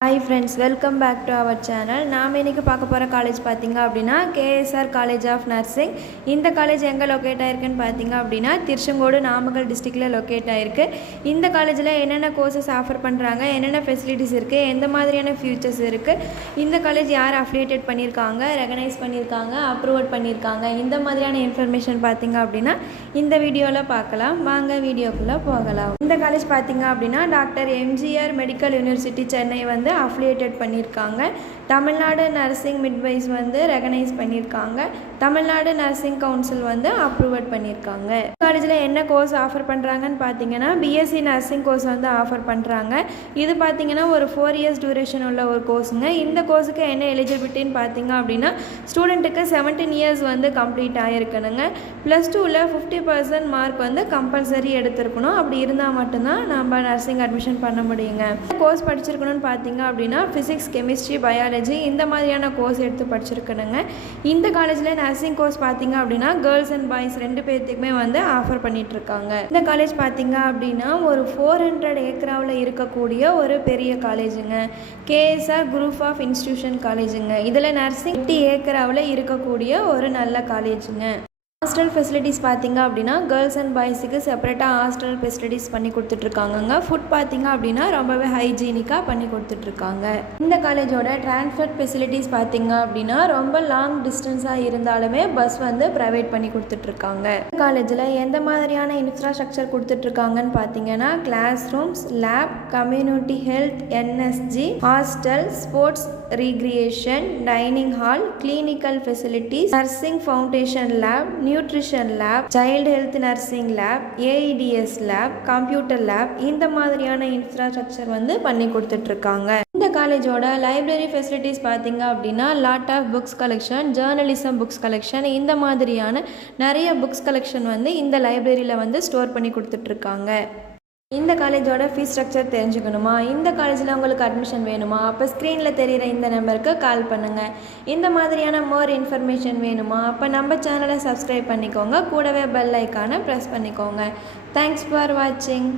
Hi friends, welcome back to our channel. நாம் இன்னைக்கு பார்க்க போற காலேஜ் பாத்தீங்க அப்படினா KSR College of Nursing. இந்த காலேஜ் எங்க லொகேட் ஆயிருக்குன்னு பாத்தீங்க அப்படினா திருச்செங்கோடு நாமக்கல் டிஸ்ட்ரிக்ட்ல லொகேட் ஆயிருக்கு. இந்த காலேஜ்ல என்னென்ன கோர்சஸ் ஆஃபர் பண்றாங்க, என்னென்ன ஃபெசிலிட்டிஸ் இருக்கு, எந்த மாதிரியான ஃபியூச்சர்ஸ் இருக்கு, இந்த காலேஜ் யார் அஃபிலியேட்டட் பண்ணிருக்காங்க, ரெகனைஸ் பண்ணிருக்காங்க, அப்ரூவ் பண்ணிருக்காங்க, இந்த மாதிரியான இன்ஃபர்மேஷன் பாத்தீங்க அப்படினா இந்த வீடியோல பார்க்கலாம். வாங்க வீடியோக்குள்ள போகலாம். இந்த காலேஜ் பாத்தீங்க அப்படினா doctor MGR medical university Chennai வந்து அஃபிலியேட்டட் பண்ணியிருக்காங்க. தமிழ்நாடு நர்சிங் மிட்வைஸ் வந்து ரெகனைஸ் பண்ணியிருக்காங்க. தமிழ்நாடு நர்சிங் கவுன்சில் வந்து அப்ரூவ் பண்ணியிருக்காங்க. காலேஜில் என்ன கோர்ஸ் ஆஃபர் பண்ணுறாங்கன்னு பார்த்தீங்கன்னா பிஎஸ்சி நர்சிங் கோர்ஸ் வந்து ஆஃபர் பண்ணுறாங்க. இது பார்த்தீங்கன்னா ஒரு 4 இயர்ஸ் டியூரேஷன் உள்ள ஒரு கோர்ஸுங்க. இந்த கோர்ஸுக்கு என்ன எலிஜிபிலிட்டின்னு பார்த்தீங்க அப்படின்னா ஸ்டூடெண்ட்டுக்கு 17 இயர்ஸ் வந்து கம்ப்ளீட் ஆகிருக்கணுங்க. +2ல் 50% மார்க் வந்து கம்பல்சரி எடுத்திருக்கணும். அப்படி இருந்தால் மட்டும்தான் நம்ம நர்சிங் அட்மிஷன் பண்ண முடியுங்க. கோர்ஸ் படிச்சிருக்கணும்னு பார்த்தீங்க அப்படின்னா ஃபிசிக்ஸ், கெமிஸ்ட்ரி, பயாலஜி இந்த மாதிரியான கோர்ஸ் எடுத்து படிச்சிருக்கணுங்க. இந்த காலேஜில் நர்சிங் கோர்ஸ் பார்த்தீங்க அப்படின்னா கேர்ள்ஸ் அண்ட் பாய்ஸ் 2 பேர்த்துக்குமே வந்து ஆஃபர் பண்ணிட்டு இருக்காங்க. இந்த காலேஜ் பார்த்தீங்க அப்படின்னா ஒரு 400 ஏக்கராவில் இருக்கக்கூடிய ஒரு பெரிய காலேஜுங்க. KSR குரூப் ஆஃப் இன்ஸ்டிடியூஷன் காலேஜுங்க. இதில் நர்சிங் 50 ஏக்கராவில் இருக்கக்கூடிய ஒரு நல்ல காலேஜுங்க. ஹாஸ்டல் ஃபெசிலிட்டிஸ் பார்த்தீங்க அப்படின்னா கேர்ள்ஸ் அண்ட் பாய்ஸுக்கு செப்பரேட்டாக ஹாஸ்டல் ஃபெசிலிட்டிஸ் பண்ணி கொடுத்துட்ருக்காங்கங்க. ஃபுட் பார்த்தீங்க அப்படின்னா ரொம்பவே ஹைஜீனிக்காக பண்ணி கொடுத்துட்ருக்காங்க. இந்த காலேஜோட டிரான்ஸ்போர்ட் ஃபெசிலிட்டிஸ் பார்த்தீங்க அப்படின்னா ரொம்ப லாங் டிஸ்டன்ஸாக இருந்தாலுமே பஸ் வந்து ப்ரொவைட் பண்ணி கொடுத்துட்ருக்காங்க. காலேஜில் எந்த மாதிரியான இன்ஃப்ராஸ்ட்ரக்சர் கொடுத்துட்ருக்காங்கன்னு பார்த்தீங்கன்னா class rooms, lab, community health, NSG, hostel, sports recreation, dining hall, clinical facilities, nursing foundation lab, nutrition lab, child health nursing lab, AIDS lab, computer lab இந்த மாதிரியான இன்ஃப்ராஸ்ட்ரக்சர் வந்து பண்ணி கொடுத்துட்ருக்காங்க. இந்த காலேஜோட லைப்ரரி ஃபெசிலிட்டிஸ் பார்த்தீங்க அப்படின்னா lot of books collection, journalism books collection இந்த மாதிரியான நிறைய புக்ஸ் கலெக்ஷன் வந்து இந்த லைப்ரரியில் வந்து ஸ்டோர் பண்ணி கொடுத்துட்ருக்காங்க. இந்த காலேஜோட ஃபீஸ் ஸ்ட்ரக்சர் தெரிஞ்சுக்கணுமா, இந்த காலேஜில் உங்களுக்கு அட்மிஷன் வேணுமா, அப்போ ஸ்க்ரீனில் தெரிகிற இந்த நம்பருக்கு கால் பண்ணுங்கள். இந்த மாதிரியான மோர் இன்ஃபர்மேஷன் வேணுமா, அப்போ நம்ம சேனலை சப்ஸ்கிரைப் பண்ணிக்கோங்க. கூடவே பெல் ஐக்கானை ப்ரெஸ் பண்ணிக்கோங்க. தேங்க்ஸ் ஃபார் வாட்சிங்.